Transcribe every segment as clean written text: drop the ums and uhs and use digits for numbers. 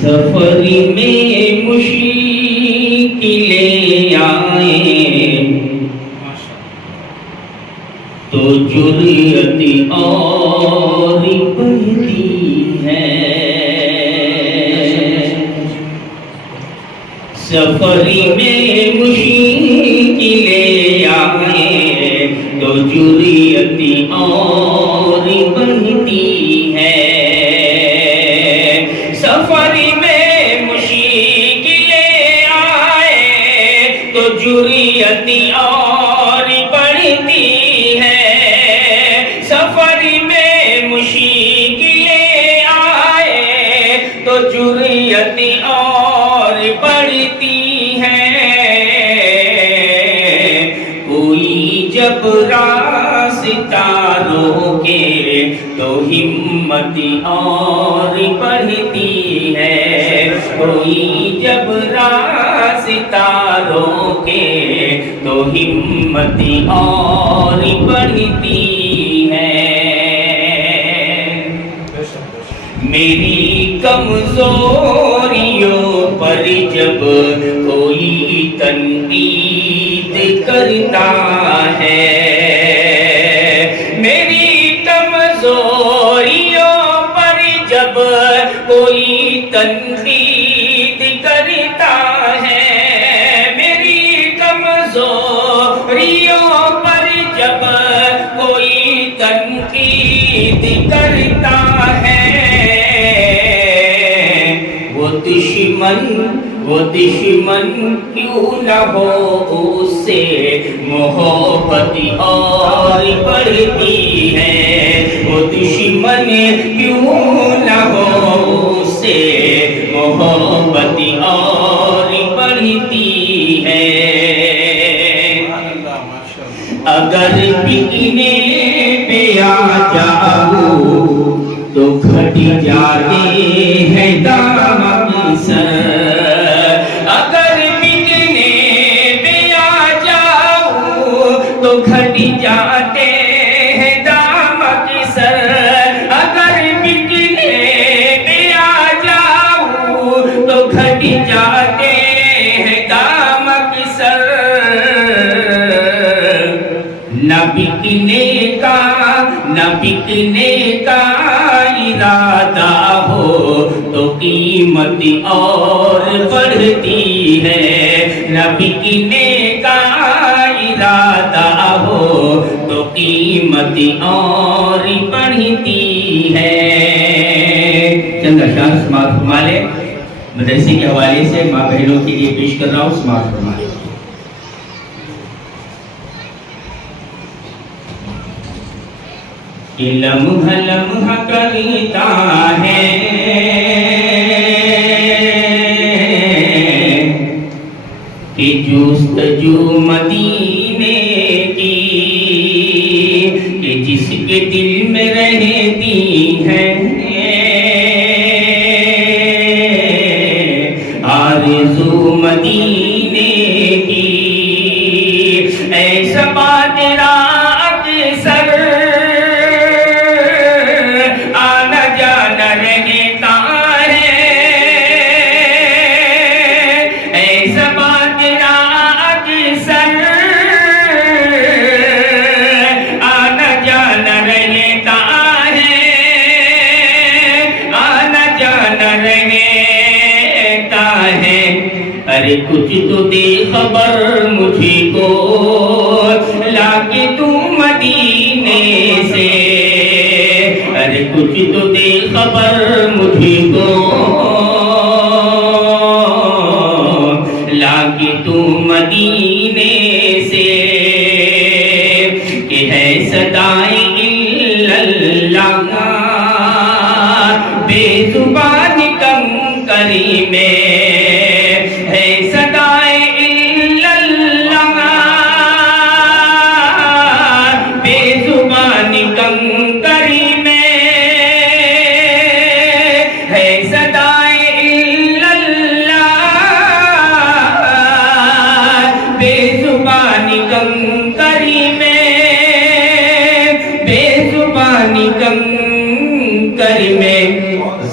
سفر میں مشکلیں آئیں تو جرأت اور بڑھتی ہے، سفر میں مشکلیں آئیں تو جرأت اور بڑھتی ہے، سفر میں مشکلیں آئیں تو جرأت اور بڑھتی ہے، سفر میں مشکلیں آئیں تو جرأت اور بڑھتی ہے، کوئی جب راستہ روکے تو ہمت اور بڑھتی ہے، کوئی جب راستہ روکے تو ہمت اور بڑھتی ہے، میری کمزوریوں پر جب کوئی تنقید کرتا ہے، میری کمزوریوں پر جب کوئی تنقید کرتا ہے، میری کمزوریوں پر جب کوئی تنقید کرتا ہے، وہ دشمن کیوں نہ ہو اس سے محبت اور بڑھتی ہے، وہ دشمن کیوں نہ ہو اس سے محبت اور بڑھتی ہے، اگر بکنے پہ آ جاؤ تو گھٹ جاتے ہیں دام اکثر، اگر بکنے پہ آ جاؤ تو گھٹ جاتے ہیں دام اکثر، اگر بکنے پہ آ جاؤ تو گھٹ جاتے ہیں دام اکثر، نہ بکنے کا ارادہ ہو تو قیمت اور بڑھتی ہے، نہ بکنے کا ارادہ ہو تو قیمت اور بڑھتی ہے۔ چند اشعار سماعت فرما لیں، مدرسے کے حوالے سے ماں بہنوں کے لیے پیش کر رہا ہوں، سماعت فرما لیں۔ کہ لمحہ لمحہ کرتا ہے کہ جستجو مدینے کی، کہ جس کے دل میں رہتی ہے آرزو مدینے کی، ایسا بادرہ اکثر ارے کچھ تو دے خبر مجھے کو لا کے تو مدینے سے، ارے کچھ تو دے خبر مجھے کو لا کے تو مدینے سے، کہ ہے صدائے اللہ بے زبان کم کری میں،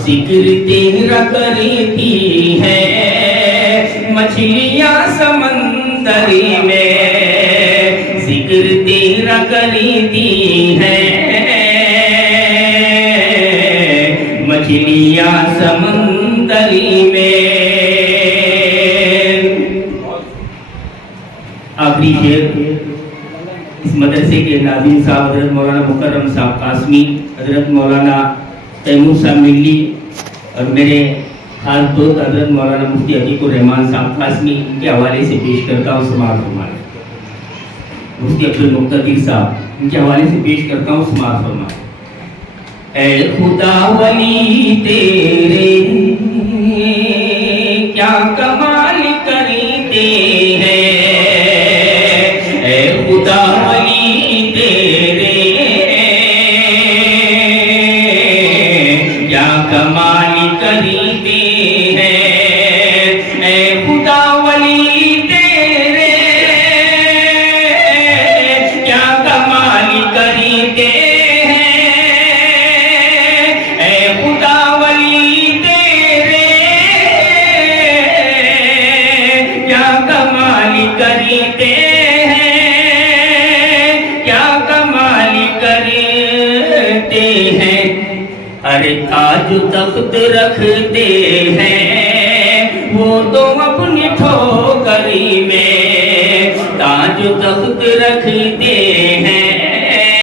ذکر تیرا کرتی ہے مچھلیاں سمندری میں، ذکر تیرا کرتی ہے مچھلیاں سمندری میں۔ آخری شعر اس مدرسے کے ناظرین صاحب حضرت مولانا مکرم صاحب قاسمی، حضرت مولانا تیمور صاحب ملی اور میرے خاص دوست حضرت مولانا مفتی عتیق الرحمان صاحب قاسمی، ان کے حوالے سے پیش کرتا ہوں سماعت فرمائیں۔ مفتی عبدالمقتدر صاحب، ان کے حوالے سے پیش کرتا ہوں سماعت فرمائیں۔ اے خدا ولی تیرے کیا کمال کرتے ہیں، اے خدا ولی تیرے کیا کمال کرتے ہیں، اے خدا ولی تیرے کیا کمال کرتے ہیں، اے خدا ولی تیرے کیا کمال کرتے ہیں، کیا کمال کرتے ہیں۔ ارے تاج و تخت رکھتے ہیں وہ تو اپنی ٹھوکری میں، تاج و تخت رکھتے